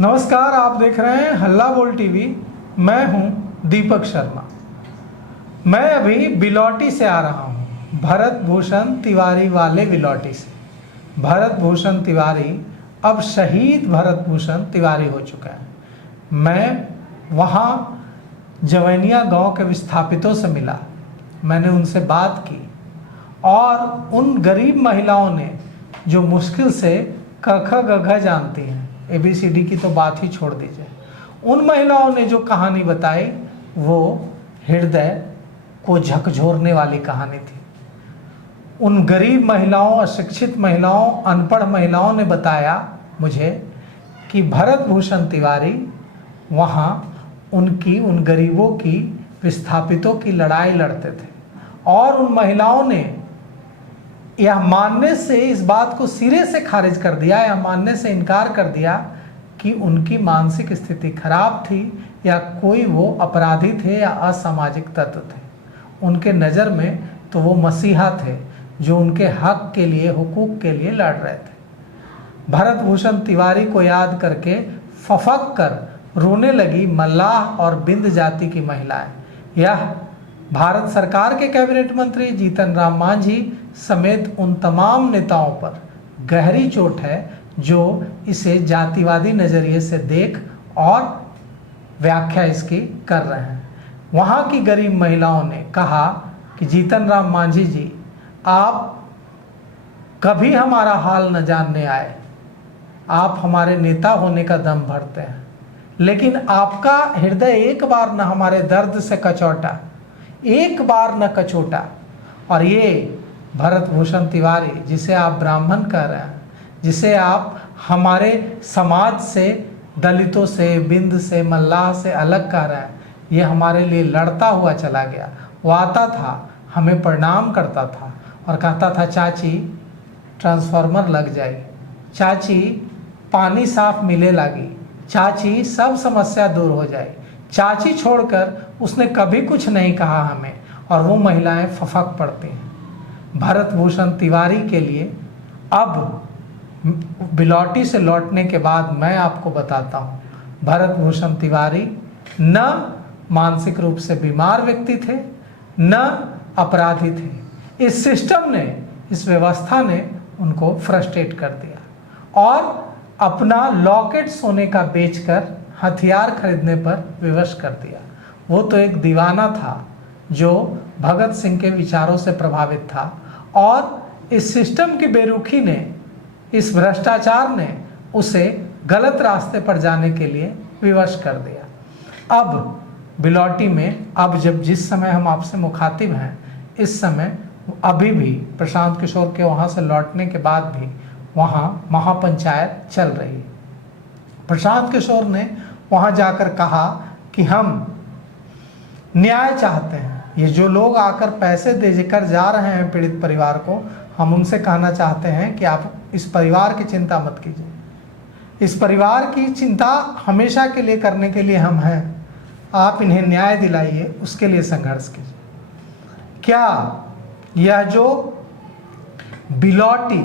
नमस्कार, आप देख रहे हैं हल्ला बोल टीवी। मैं हूं दीपक शर्मा। मैं अभी बिलौटी से आ रहा हूं, भरत भूषण तिवारी वाले बिलौटी से। भरत भूषण तिवारी अब शहीद भरत भूषण तिवारी हो चुका है। मैं वहां जवैनिया गांव के विस्थापितों से मिला, मैंने उनसे बात की और उन गरीब महिलाओं ने जो मुश्किल से क ख ग घ जानती हैं, ABCD की तो बात ही छोड़ दीजिए, उन महिलाओं ने जो कहानी बताई वो हृदय को झकझोरने वाली कहानी थी। उन गरीब महिलाओं, अशिक्षित महिलाओं, अनपढ़ महिलाओं ने बताया मुझे कि भरत भूषण तिवारी वहाँ उन गरीबों की, विस्थापितों की लड़ाई लड़ते थे और उन महिलाओं ने यह मानने से, इस बात को सिरे से खारिज कर दिया, यह मानने से इनकार कर दिया कि उनकी मानसिक स्थिति खराब थी या कोई वो अपराधी थे या असामाजिक तत्व थे। उनके नज़र में तो वो मसीहा थे जो उनके हक के लिए, हुकूक के लिए लड़ रहे थे। भरत भूषण तिवारी को याद करके फफक कर रोने लगी मल्लाह और बिंद जाति की महिलाएं। यह भारत सरकार के कैबिनेट मंत्री जीतन राम मांझी समेत उन तमाम नेताओं पर गहरी चोट है जो इसे जातिवादी नज़रिए से देख और व्याख्या इसकी कर रहे हैं। वहाँ की गरीब महिलाओं ने कहा कि जीतन राम मांझी जी, आप कभी हमारा हाल न जानने आए, आप हमारे नेता होने का दम भरते हैं, लेकिन आपका हृदय एक बार न हमारे दर्द से कचौटा, एक बार न कचोटा। और ये भरत भूषण तिवारी, जिसे आप ब्राह्मण कह रहे हैं, जिसे आप हमारे समाज से, दलितों से, बिंद से, मल्लाह से अलग कह रहे हैं, ये हमारे लिए लड़ता हुआ चला गया। वो आता था, हमें प्रणाम करता था और कहता था, चाची ट्रांसफार्मर लग जाए, चाची पानी साफ मिले लागी, चाची सब समस्या दूर हो जाए। चाची छोड़कर उसने कभी कुछ नहीं कहा हमें, और वो महिलाएं फफक पड़ती हैं। भरत भूषण तिवारी के लिए अब बिलौटी से लौटने के बाद मैं आपको बताता हूँ, भरत भूषण तिवारी न मानसिक रूप से बीमार व्यक्ति थे, न अपराधी थे। इस सिस्टम ने, इस व्यवस्था ने उनको फ्रस्ट्रेट कर दिया और अपना लॉकेट सोने का बेचकर हथियार खरीदने पर विवश कर दिया। वो तो एक दीवाना था जो भगत सिंह के विचारों से प्रभावित था और इस सिस्टम की बेरुखी ने, इस भ्रष्टाचार ने उसे गलत रास्ते पर जाने के लिए विवश कर दिया। अब बिलौटी में, अब जब जिस समय हम आपसे मुखातिब हैं, इस समय अभी भी प्रशांत किशोर के वहाँ से लौटने के बाद भी वहाँ महापंचायत चल रही है। प्रशांत किशोर ने वहाँ जाकर कहा कि हम न्याय चाहते हैं। ये जो लोग आकर पैसे देकर जा रहे हैं पीड़ित परिवार को, हम उनसे कहना चाहते हैं कि आप इस परिवार की चिंता मत कीजिए। इस परिवार की चिंता हमेशा के लिए करने के लिए हम हैं। आप इन्हें न्याय दिलाइए, उसके लिए संघर्ष कीजिए। क्या यह जो बिलौटी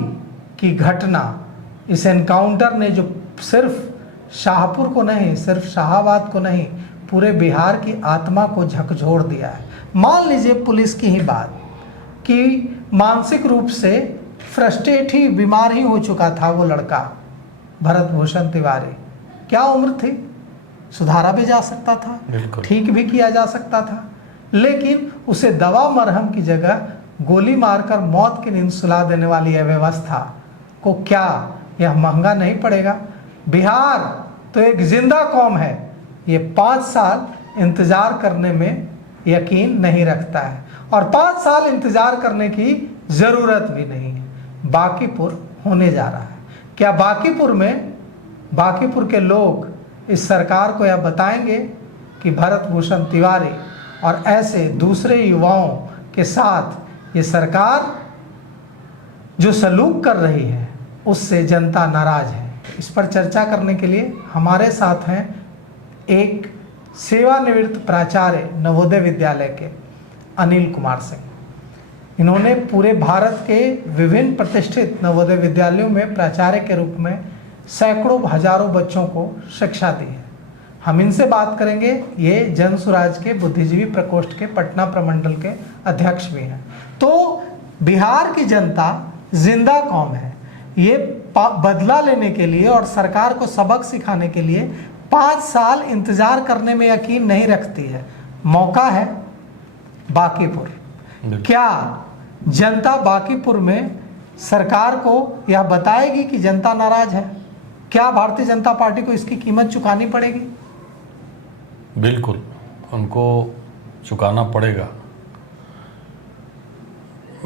की घटना, इस एनकाउंटर ने जो सिर्फ शाहपुर को नहीं, सिर्फ शाहाबाद को नहीं, पूरे बिहार की आत्मा को झकझोर दिया है। मान लीजिए पुलिस की ही बात कि मानसिक रूप से फ्रस्ट्रेट ही, बीमार ही हो चुका था वो लड़का भरत भूषण तिवारी। क्या उम्र थी, सुधारा भी जा सकता था, ठीक भी किया जा सकता था, लेकिन उसे दवा मरहम की जगह गोली मारकर मौत की नींद सुला देने वाली यह व्यवस्था को क्या यह महंगा नहीं पड़ेगा? बिहार तो एक जिंदा कौम है, ये 5 साल इंतज़ार करने में यकीन नहीं रखता है और 5 साल इंतज़ार करने की ज़रूरत भी नहीं है। बांकीपुर होने जा रहा है। क्या बांकीपुर के लोग इस सरकार को यह बताएंगे कि भरत भूषण तिवारी और ऐसे दूसरे युवाओं के साथ ये सरकार जो सलूक कर रही है उससे जनता नाराज़ है? इस पर चर्चा करने के लिए हमारे साथ हैं एक सेवानिवृत्त प्राचार्य नवोदय विद्यालय के अनिल कुमार सिंह। इन्होंने पूरे भारत के विभिन्न प्रतिष्ठित नवोदय विद्यालयों में प्राचार्य के रूप में सैकड़ों हजारों बच्चों को शिक्षा दी है। हम इनसे बात करेंगे। ये जन स्वराज के बुद्धिजीवी प्रकोष्ठ के पटना प्रमंडल के अध्यक्ष भी हैं। तो बिहार की जनता जिंदा कौम है। ये बदला लेने के लिए और सरकार को सबक सिखाने के लिए 5 साल इंतजार करने में यकीन नहीं रखती है। मौका है बांकीपुर। क्या जनता बांकीपुर में सरकार को यह बताएगी कि जनता नाराज है? क्या भारतीय जनता पार्टी को इसकी कीमत चुकानी पड़ेगी? बिल्कुल उनको चुकाना पड़ेगा।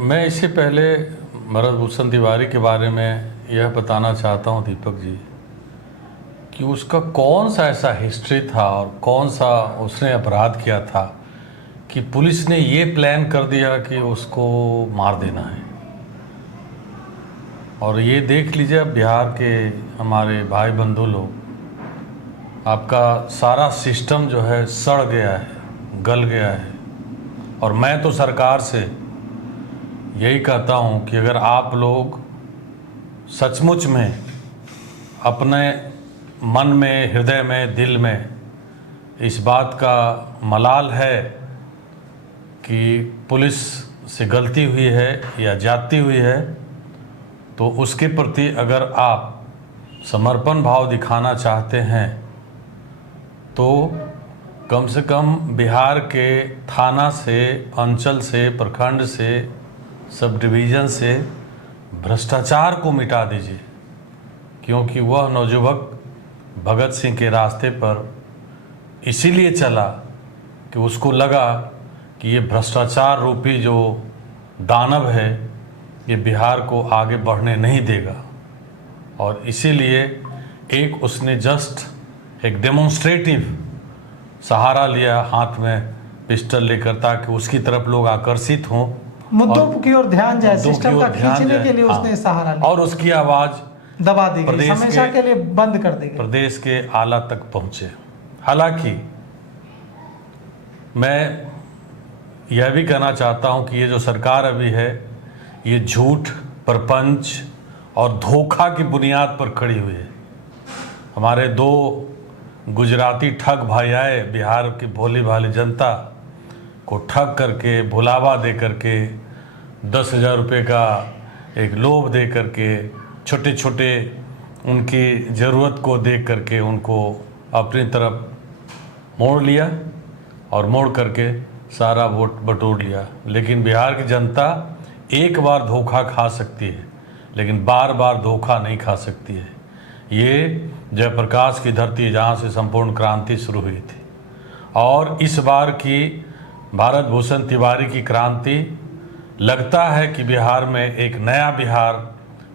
मैं इससे पहले भरत भूषण तिवारी के बारे में यह बताना चाहता हूं दीपक जी कि उसका कौन सा ऐसा हिस्ट्री था और कौन सा उसने अपराध किया था कि पुलिस ने ये प्लान कर दिया कि उसको मार देना है। और ये देख लीजिए बिहार के हमारे भाई बंधु लोग, आपका सारा सिस्टम जो है सड़ गया है, गल गया है। और मैं तो सरकार से यही कहता हूँ कि अगर आप लोग सचमुच में अपने मन में, हृदय में, दिल में इस बात का मलाल है कि पुलिस से गलती हुई है या ज्यादती हुई है, तो उसके प्रति अगर आप समर्पण भाव दिखाना चाहते हैं तो कम से कम बिहार के थाना से, अंचल से, प्रखंड से, सब डिवीज़न से भ्रष्टाचार को मिटा दीजिए। क्योंकि वह नवयुवक भगत सिंह के रास्ते पर इसीलिए चला कि उसको लगा कि ये भ्रष्टाचार रूपी जो दानव है ये बिहार को आगे बढ़ने नहीं देगा। और इसीलिए एक उसने जस्ट एक डेमोन्स्ट्रेटिव सहारा लिया हाथ में पिस्टल लेकर, ताकि उसकी तरफ लोग आकर्षित हों, मुद्दों की ओर ध्यान जाए, सिस्टम का खींचने के लिए उसने सहारा लिया और उसकी आवाज़ दबा दी गई, हमेशा के लिए बंद कर दी गई, प्रदेश के आला तक पहुंचे। हालांकि मैं यह भी कहना चाहता हूं कि ये जो सरकार अभी है ये झूठ, प्रपंच और धोखा की बुनियाद पर खड़ी हुई है। हमारे 2 गुजराती ठग भाई आए, बिहार की भोली भाली जनता को ठग करके, भुलावा दे करके, 10,000 रुपये का एक लोभ दे करके, छोटे छोटे उनकी ज़रूरत को देख करके उनको अपनी तरफ मोड़ लिया और मोड़ करके सारा वोट बटोर लिया। लेकिन बिहार की जनता एक बार धोखा खा सकती है, लेकिन बार बार धोखा नहीं खा सकती है। ये जयप्रकाश की धरती है जहाँ से संपूर्ण क्रांति शुरू हुई थी। और इस बार की भारत भूषण तिवारी की क्रांति लगता है कि बिहार में एक नया बिहार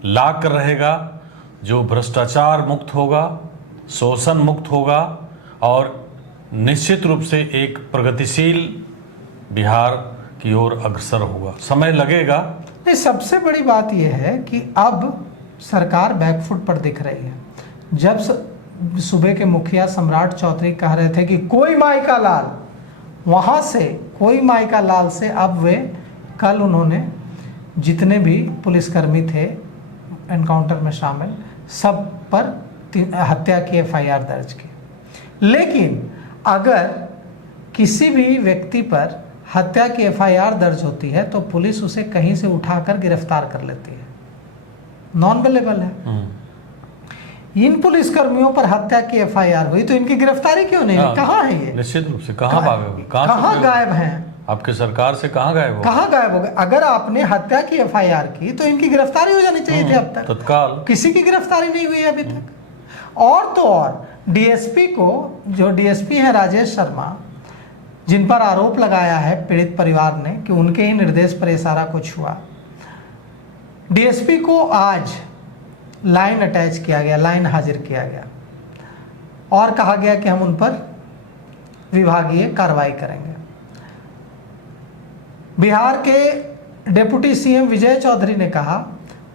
ला कर रहेगा, जो भ्रष्टाचार मुक्त होगा, शोषण मुक्त होगा और निश्चित रूप से एक प्रगतिशील बिहार की ओर अग्रसर होगा। समय लगेगा। नहीं, सबसे बड़ी बात यह है कि अब सरकार बैकफुट पर दिख रही है। जब सूबे के मुखिया सम्राट चौधरी कह रहे थे कि कोई माई का लाल, वहाँ से कोई माई का लाल से अब वे कल उन्होंने जितने भी पुलिसकर्मी थे एनकाउंटर में शामिल, सब पर हत्या की एफआईआर दर्ज की। लेकिन अगर किसी भी व्यक्ति पर हत्या की एफआईआर दर्ज होती है तो पुलिस उसे कहीं से उठाकर गिरफ्तार कर लेती है, नॉन अवेलेबल है। इन पुलिसकर्मियों पर हत्या की एफआईआर हुई तो इनकी गिरफ्तारी क्यों नहीं? कहाँ है ये? निश्चित रूप से कहाँ भागे, कहाँ गायब हैं? आपके सरकार से कहाँ गायब हो? कहाँ गायब हो गए? अगर आपने हत्या की एफआईआर की तो इनकी गिरफ्तारी हो जानी चाहिए थी अब तक। तत्काल किसी की गिरफ्तारी नहीं हुई अभी तक। और तो और डीएसपी को, जो डीएसपी है राजेश शर्मा, जिन पर आरोप लगाया है पीड़ित परिवार ने कि उनके ही निर्देश पर ये सारा कुछ हुआ, डीएसपी को आज लाइन अटैच किया गया, लाइन हाजिर किया गया और कहा गया कि हम उन पर विभागीय कार्रवाई करेंगे। बिहार के डिप्टी सीएम विजय चौधरी ने कहा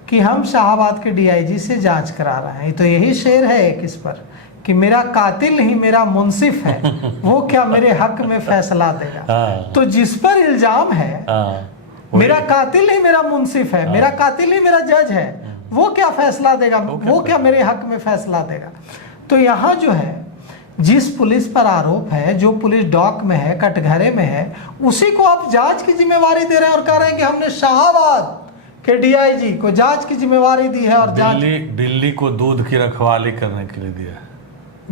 कि हम शाहाबाद के डीआईजी से जांच करा रहे हैं। तो यही शेर है एक इस पर कि मेरा कातिल ही मेरा मुंसिफ है, वो क्या मेरे हक में फैसला देगा। तो जिस पर इल्जाम है मेरा कातिल ही मेरा मुंसिफ है, मेरा कातिल ही मेरा जज है, वो क्या फैसला देगा, वो क्या मेरे हक में फैसला देगा। तो यहाँ जो है जिस पुलिस पर आरोप है, जो पुलिस डॉक में है, कटघरे में है, उसी को आप जांच की जिम्मेवारी दे रहे हैं और कह रहे हैं कि हमने शाहाबाद के डीआईजी को जांच की जिम्मेवारी दी है और जांच दिल्ली को दूध की रखवाली करने के लिए दिया है।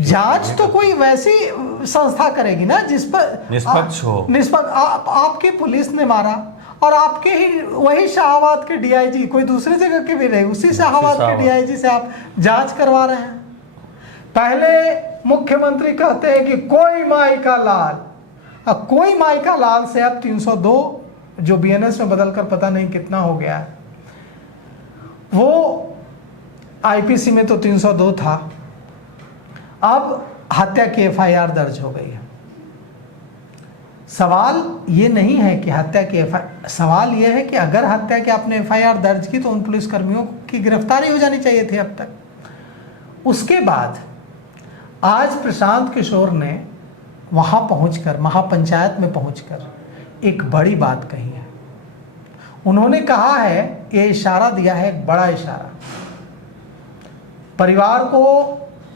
जांच तो कोई वैसी संस्था करेगी ना जिस पर निष्पक्ष हो। निष्पक्ष आपकी पुलिस ने मारा और आपके ही वही शाहाबाद के डीआईजी, कोई दूसरी जगह के भी नहीं, उसी शाहाबाद के डीआईजी से आप जांच करवा रहे हैं। पहले मुख्यमंत्री कहते हैं कि कोई माई का लाल, अब कोई माई का लाल से अब 302 जो बीएनएस में बदलकर पता नहीं कितना हो गया है, वो आईपीसी में तो 302 था, अब हत्या की एफआईआर दर्ज हो गई है। सवाल ये नहीं है कि हत्या की सवाल ये है कि अगर हत्या की आपने एफआईआर दर्ज की तो उन पुलिसकर्मियों की गिरफ्तारी हो जानी चाहिए थी अब तक। उसके बाद आज प्रशांत किशोर ने वहाँ पहुंचकर, महापंचायत में पहुंचकर एक बड़ी बात कही है। उन्होंने कहा है, ये इशारा दिया है, एक बड़ा इशारा, परिवार को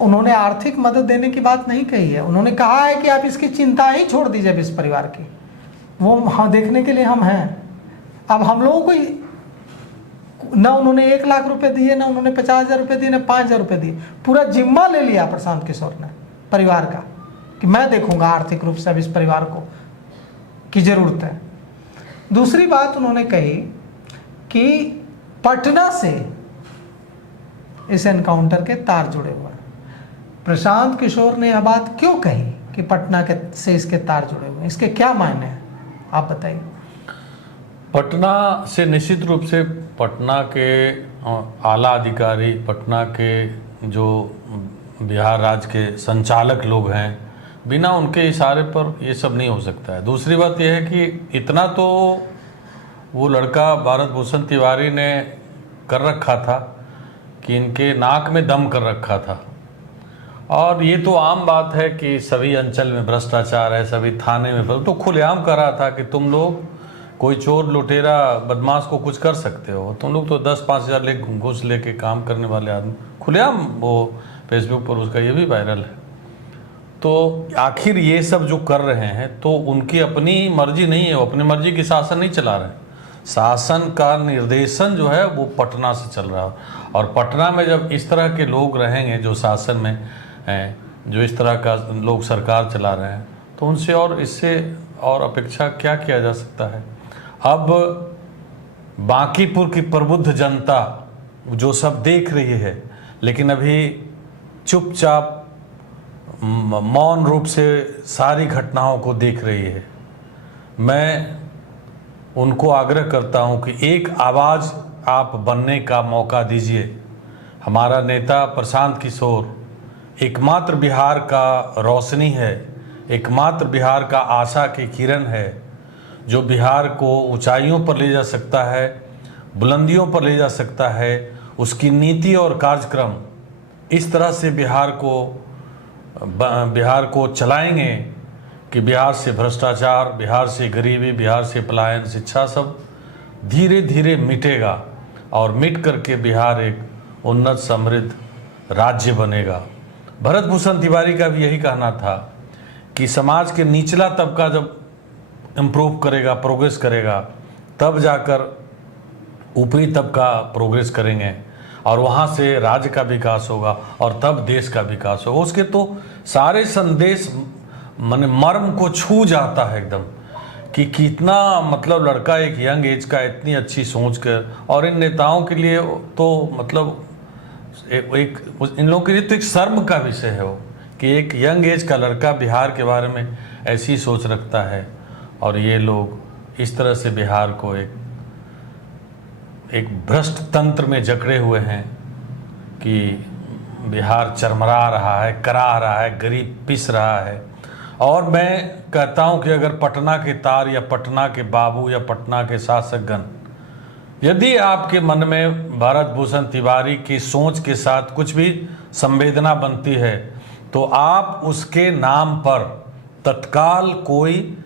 उन्होंने आर्थिक मदद देने की बात नहीं कही है। उन्होंने कहा है कि आप इसकी चिंता ही छोड़ दीजिए अब इस परिवार की, वो हाँ देखने के लिए हम हैं। अब हम लोगों को ना उन्होंने 1 लाख रुपए दिए, ना उन्होंने 50,000 रुपये दिए, ना 5,000 रुपये दिए, पूरा जिम्मा ले लिया प्रशांत किशोर ने परिवार का कि मैं देखूंगा आर्थिक रूप से अब इस परिवार को की जरूरत है। दूसरी बात उन्होंने कही कि पटना से इस एनकाउंटर के तार जुड़े हुए हैं। प्रशांत किशोर ने यह बात क्यों कही कि पटना के से इसके तार जुड़े हुए हैं, इसके क्या मायने हैं, आप बताइए। पटना से निश्चित रूप से पटना के आला अधिकारी, पटना के जो बिहार राज्य के संचालक लोग हैं, बिना उनके इशारे पर ये सब नहीं हो सकता है। दूसरी बात यह है कि इतना तो वो लड़का भारत भूषण तिवारी ने कर रखा था कि इनके नाक में दम कर रखा था। और ये तो आम बात है कि सभी अंचल में भ्रष्टाचार है, सभी थाने में, तो खुलेआम कर रहा था कि तुम लोग कोई चोर लुटेरा बदमाश को कुछ कर सकते हो, तुम लोग तो 10-5 हज़ार ले घूस लेके काम करने वाले आदमी, खुलेआम वो फेसबुक पर उसका ये भी वायरल है। तो आखिर ये सब जो कर रहे हैं तो उनकी अपनी मर्जी नहीं है, वो अपनी मर्जी की शासन नहीं चला रहे हैं। शासन का निर्देशन जो है वो पटना से चल रहा है। और पटना में जब इस तरह के लोग रहेंगे जो शासन में हैं, जो इस तरह का लोग सरकार चला रहे हैं, तो उनसे और इससे और अपेक्षा क्या किया जा सकता है। अब बांकीपुर की प्रबुद्ध जनता जो सब देख रही है, लेकिन अभी चुपचाप मौन रूप से सारी घटनाओं को देख रही है। मैं उनको आग्रह करता हूं कि एक आवाज़ आप बनने का मौका दीजिए। हमारा नेता प्रशांत किशोर एकमात्र बिहार का रोशनी है, एकमात्र बिहार का आशा की किरण है, जो बिहार को ऊंचाइयों पर ले जा सकता है, बुलंदियों पर ले जा सकता है। उसकी नीति और कार्यक्रम इस तरह से बिहार को चलाएंगे कि बिहार से भ्रष्टाचार, बिहार से गरीबी, बिहार से पलायन, शिक्षा सब धीरे धीरे मिटेगा और मिट करके बिहार एक उन्नत समृद्ध राज्य बनेगा। भरत भूषण तिवारी का भी यही कहना था कि समाज के निचला तबका जब इम्प्रूव करेगा, प्रोग्रेस करेगा, तब जाकर ऊपरी तबका प्रोग्रेस करेंगे और वहाँ से राज्य का विकास होगा और तब देश का विकास होगा। उसके तो सारे संदेश मन मर्म को छू जाता है एकदम कि कितना मतलब लड़का एक यंग एज का इतनी अच्छी सोच कर, और इन नेताओं के लिए तो मतलब इन लोगों के लिए तो एक शर्म का विषय है वो कि एक यंग एज का लड़का बिहार के बारे में ऐसी सोच रखता है और ये लोग इस तरह से बिहार को एक भ्रष्ट तंत्र में जकड़े हुए हैं कि बिहार चरमरा रहा है, करा रहा है, गरीब पिस रहा है। और मैं कहता हूं कि अगर पटना के तार या पटना के बाबू या पटना के शासकगण, यदि आपके मन में भारत भूषण तिवारी की सोच के साथ कुछ भी संवेदना बनती है, तो आप उसके नाम पर तत्काल कोई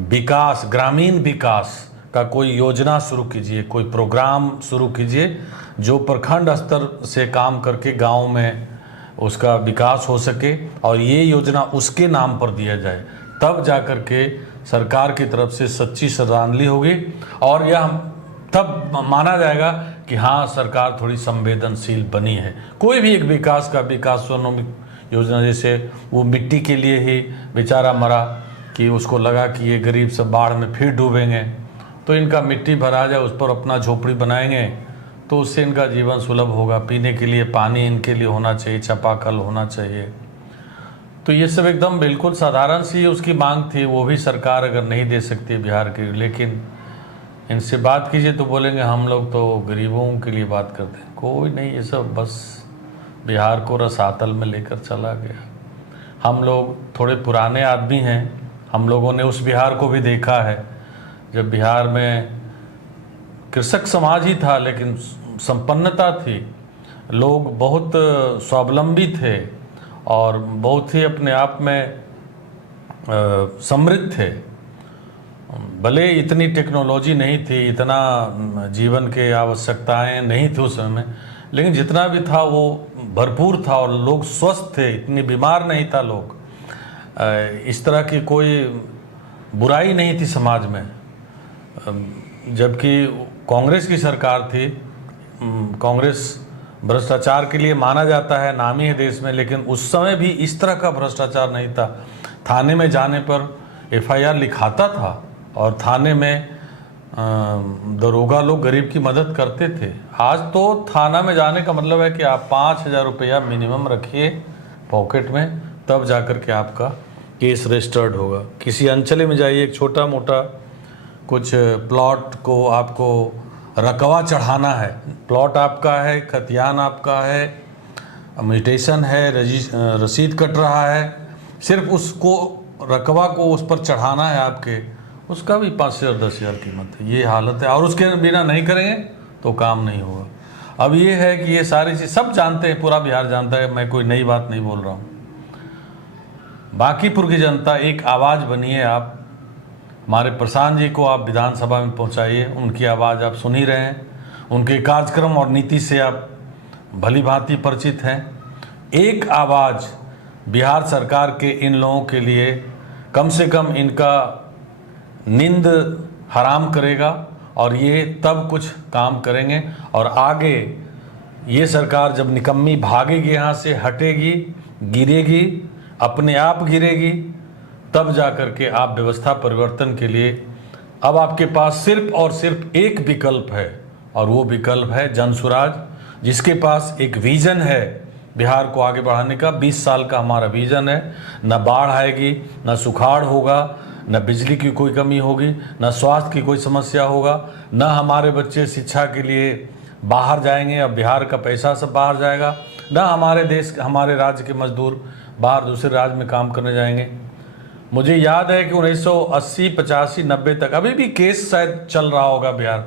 विकास, ग्रामीण विकास, का कोई योजना शुरू कीजिए, कोई प्रोग्राम शुरू कीजिए जो प्रखंड स्तर से काम करके गांव में उसका विकास हो सके और ये योजना उसके नाम पर दिया जाए, तब जा कर के सरकार की तरफ से सच्ची श्रद्धांजलि होगी और यह तब माना जाएगा कि हाँ सरकार थोड़ी संवेदनशील बनी है। कोई भी एक विकास का विकासोन्मुख योजना, जैसे वो मिट्टी के लिए ही बेचारा मरा कि उसको लगा कि ये गरीब सब बाढ़ में फिर डूबेंगे, तो इनका मिट्टी भरा जाए, उस पर अपना झोपड़ी बनाएंगे तो उससे इनका जीवन सुलभ होगा। पीने के लिए पानी इनके लिए होना चाहिए, चापाकल होना चाहिए। तो ये सब एकदम बिल्कुल साधारण सी उसकी मांग थी, वो भी सरकार अगर नहीं दे सकती बिहार की। लेकिन इनसे बात कीजिए तो बोलेंगे हम लोग तो गरीबों के लिए बात करते हैं। कोई नहीं, ये सब बस बिहार को रसातल में लेकर चला गया। हम लोग थोड़े पुराने आदमी हैं, हम लोगों ने उस बिहार को भी देखा है जब बिहार में कृषक समाज ही था लेकिन संपन्नता थी, लोग बहुत स्वावलंबी थे और बहुत ही अपने आप में समृद्ध थे। भले इतनी टेक्नोलॉजी नहीं थी, इतना जीवन के आवश्यकताएं नहीं थी उस समय में, लेकिन जितना भी था वो भरपूर था और लोग स्वस्थ थे, इतनी बीमार नहीं था लोग। इस तरह की कोई बुराई नहीं थी समाज में। जबकि कांग्रेस की सरकार थी, कांग्रेस भ्रष्टाचार के लिए माना जाता है, नामी है देश में, लेकिन उस समय भी इस तरह का भ्रष्टाचार नहीं था। थाने में जाने पर एफआईआर लिखाता था और थाने में दरोगा लोग गरीब की मदद करते थे। आज तो थाना में जाने का मतलब है कि आप 5,000 रुपया मिनिमम रखिए पॉकेट में, तब जाकर के आपका केस रजिस्टर्ड होगा। किसी अंचल में जाइए, एक छोटा मोटा कुछ प्लॉट को आपको रकवा चढ़ाना है, प्लॉट आपका है, खतियान आपका है, म्यूटेशन है, रसीद कट रहा है, सिर्फ उसको रकवा को उस पर चढ़ाना है आपके, उसका भी 5 से 10,000 कीमत है। ये हालत है और उसके बिना नहीं करेंगे तो काम नहीं होगा। अब ये है कि ये सारी चीज़ सब जानते हैं, पूरा बिहार जानता है, मैं कोई नई बात नहीं बोल रहा हूँ। बांकीपुर की जनता एक आवाज़ बनिए आप, हमारे प्रशांत जी को आप विधानसभा में पहुंचाइए, उनकी आवाज़ आप सुन ही रहे हैं, उनके कार्यक्रम और नीति से आप भली भांति परिचित हैं। एक आवाज़ बिहार सरकार के इन लोगों के लिए कम से कम इनका नींद हराम करेगा और ये तब कुछ काम करेंगे। और आगे ये सरकार जब निकम्मी भागेगी, यहाँ से हटेगी, गिरेगी, अपने आप गिरेगी, तब जा कर के आप व्यवस्था परिवर्तन के लिए अब आपके पास सिर्फ और सिर्फ एक विकल्प है और वो विकल्प है जनसुराज, जिसके पास एक विज़न है बिहार को आगे बढ़ाने का। 20 साल का हमारा विज़न है। न बाढ़ आएगी, न सुखाड़ होगा, न बिजली की कोई कमी होगी, न स्वास्थ्य की कोई समस्या होगा, न हमारे बच्चे शिक्षा के लिए बाहर जाएंगे, अब बिहार का पैसा सब बाहर जाएगा, न हमारे देश हमारे राज्य के मजदूर बाहर दूसरे राज्य में काम करने जाएंगे। मुझे याद है कि 1980, 85, 90 तक अभी भी केस शायद चल रहा होगा बिहार।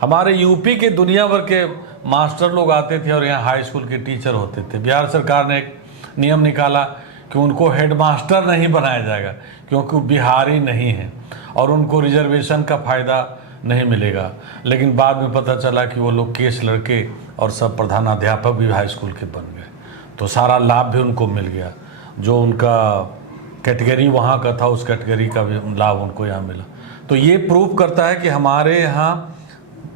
हमारे यूपी के दुनिया भर के मास्टर लोग आते थे और यहाँ हाई स्कूल के टीचर होते थे। बिहार सरकार ने एक नियम निकाला कि उनको हेडमास्टर नहीं बनाया जाएगा क्योंकि वो बिहारी नहीं है और उनको रिजर्वेशन का फ़ायदा नहीं मिलेगा। लेकिन बाद में पता चला कि वो लोग केस लड़के और सब प्रधानाध्यापक भी हाई स्कूल के बन गए, तो सारा लाभ भी उनको मिल गया। जो उनका कैटेगरी वहाँ का था उस कैटेगरी का भी लाभ उनको यहाँ मिला। तो ये प्रूव करता है कि हमारे यहाँ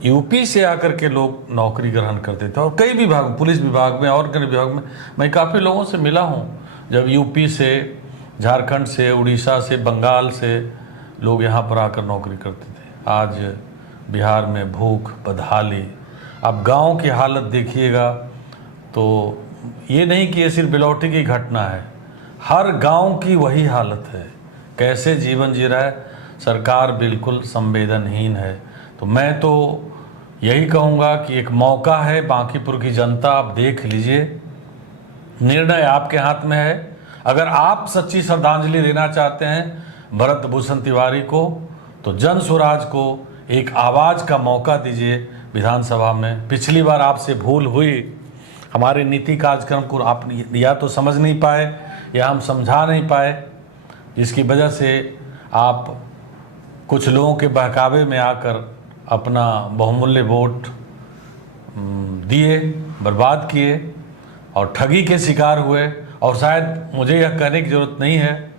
यूपी से आकर के लोग नौकरी ग्रहण करते थे और कई विभाग, पुलिस विभाग में और कई विभाग में मैं काफ़ी लोगों से मिला हूँ। जब यूपी से, झारखंड से, उड़ीसा से, बंगाल से लोग यहाँ पर आकर नौकरी करते थे। आज बिहार में भूख, बदहाली। अब गांव की हालत देखिएगा तो ये नहीं कि ये सिर्फ बिलौटी की घटना है, हर गांव की वही हालत है। कैसे जीवन जी रहा है, सरकार बिल्कुल संवेदनहीन है। तो मैं तो यही कहूँगा कि एक मौका है, बांकीपुर की जनता आप देख लीजिए, निर्णय आपके हाथ में है। अगर आप सच्ची श्रद्धांजलि देना चाहते हैं भरत भूषण तिवारी को, तो जन स्वराज को एक आवाज़ का मौका दीजिए विधानसभा में। पिछली बार आपसे भूल हुई, हमारे नीति कार्यक्रम को आप या तो समझ नहीं पाए या हम समझा नहीं पाए, जिसकी वजह से आप कुछ लोगों के बहकावे में आकर अपना बहुमूल्य वोट दिए, बर्बाद किए और ठगी के शिकार हुए। और शायद मुझे यह कहने की ज़रूरत नहीं है,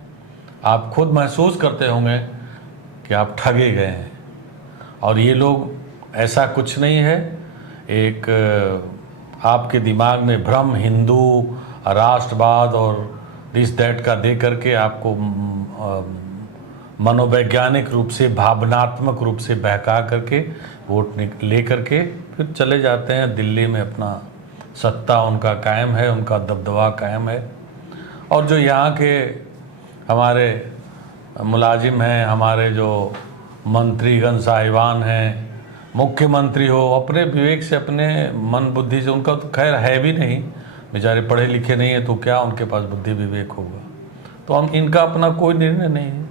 आप खुद महसूस करते होंगे कि आप ठगे गए हैं। और ये लोग, ऐसा कुछ नहीं है, एक आपके दिमाग में भ्रम हिंदू राष्ट्रवाद और दिस दैट का दे करके आपको मनोवैज्ञानिक रूप से, भावनात्मक रूप से बहका करके वोट ले करके फिर चले जाते हैं दिल्ली में। अपना सत्ता उनका कायम है, उनका दबदबा कायम है। और जो यहाँ के हमारे मुलाजिम हैं, हमारे जो मंत्रीगण साहिबान हैं, मुख्यमंत्री हो, अपने विवेक से, अपने मन बुद्धि से, उनका तो खैर है भी नहीं, बेचारे पढ़े लिखे नहीं है, तो क्या उनके पास बुद्धि विवेक होगा। तो हम इनका अपना कोई निर्णय नहीं है,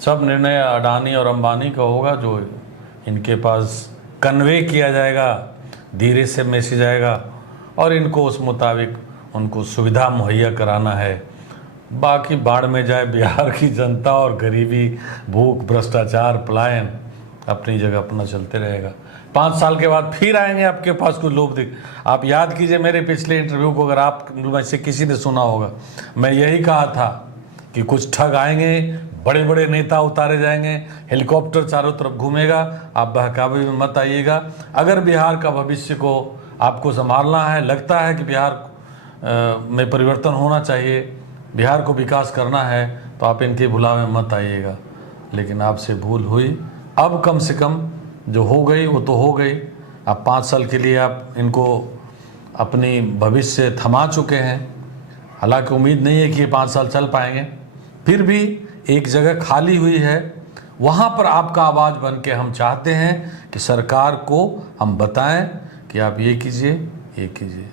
सब निर्णय अडानी और अंबानी का होगा, जो इनके पास कन्वे किया जाएगा, धीरे से मैसेज आएगा और इनको उस मुताबिक उनको सुविधा मुहैया कराना है। बाकी बाढ़ में जाए बिहार की जनता, और गरीबी, भूख, भ्रष्टाचार, पलायन अपनी जगह अपना चलते रहेगा। 5 साल के बाद फिर आएंगे आपके पास कुछ लोग दिख। आप याद कीजिए मेरे पिछले इंटरव्यू को, अगर आप में से किसी ने सुना होगा, मैं यही कहा था कि कुछ ठग आएंगे, बड़े बड़े नेता उतारे जाएंगे, हेलीकॉप्टर चारों तरफ घूमेगा, आप बहकावे में मत आइएगा। अगर बिहार का भविष्य को आपको संभालना है, लगता है कि बिहार में परिवर्तन होना चाहिए, बिहार को विकास करना है, तो आप इनके भुलावे में मत आइएगा। लेकिन आपसे भूल हुई, अब कम से कम जो हो गई वो तो हो गई। अब 5 साल के लिए आप इनको अपनी भविष्य थमा चुके हैं। हालांकि उम्मीद नहीं है कि ये 5 साल चल पाएंगे, फिर भी एक जगह खाली हुई है, वहाँ पर आपका आवाज़ बन के हम चाहते हैं कि सरकार को हम बताएं कि आप ये कीजिए, ये कीजिए।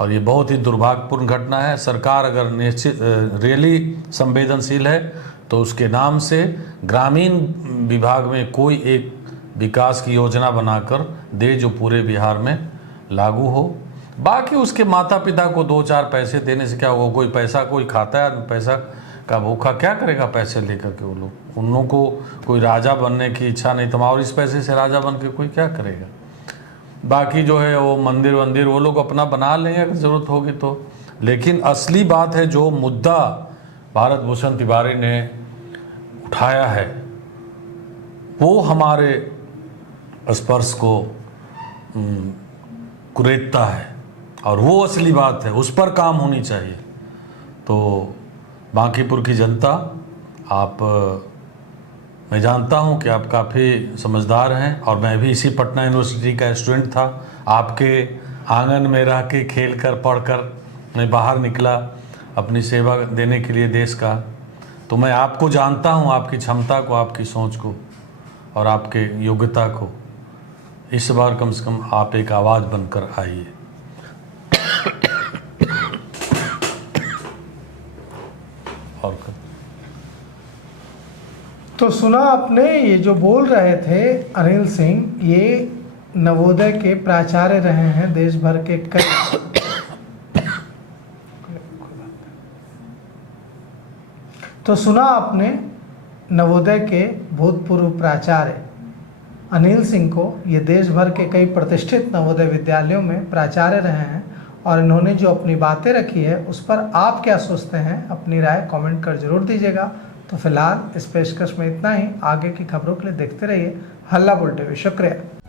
और ये बहुत ही दुर्भाग्यपूर्ण घटना है। सरकार अगर निश्चित रियली संवेदनशील है तो उसके नाम से ग्रामीण विभाग में कोई एक विकास की योजना बनाकर दे, जो पूरे बिहार में लागू हो। बाकी उसके माता पिता को 2-4 पैसे देने से क्या होगा? कोई पैसा कोई खाता है, पैसा का भूखा क्या करेगा पैसे लेकर के? वो लोग, उन लोगों को कोई राजा बनने की इच्छा नहीं तमा, और इस पैसे से राजा बन के कोई क्या करेगा? बाकी जो है वो मंदिर वंदिर वो लोग अपना बना लेंगे अगर ज़रूरत होगी तो। लेकिन असली बात है, जो मुद्दा भारत भूषण तिवारी ने उठाया है वो हमारे स्पर्श को कुरेदता है, और वो असली बात है, उस पर काम होनी चाहिए। तो बांकीपुर की जनता, आप, मैं जानता हूं कि आप काफ़ी समझदार हैं, और मैं भी इसी पटना यूनिवर्सिटी का स्टूडेंट था। आपके आंगन में रह के, खेल कर, पढ़ कर मैं बाहर निकला अपनी सेवा देने के लिए देश का। तो मैं आपको जानता हूं, आपकी क्षमता को, आपकी सोच को और आपके योग्यता को। इस बार कम से कम आप एक आवाज़ बनकर आइए। और तो सुना आपने, ये जो बोल रहे थे अनिल सिंह, ये नवोदय के प्राचार्य रहे हैं देश भर के कई। तो सुना आपने नवोदय के भूतपूर्व प्राचार्य अनिल सिंह को, ये देश भर के कई प्रतिष्ठित नवोदय विद्यालयों में प्राचार्य रहे हैं, और इन्होंने जो अपनी बातें रखी है उस पर आप क्या सोचते हैं? अपनी राय कमेंट कर जरूर दीजिएगा। तो फिलहाल इस पेशकश में इतना ही। आगे की खबरों के लिए देखते रहिए हल्ला बोल टीवी। शुक्रिया।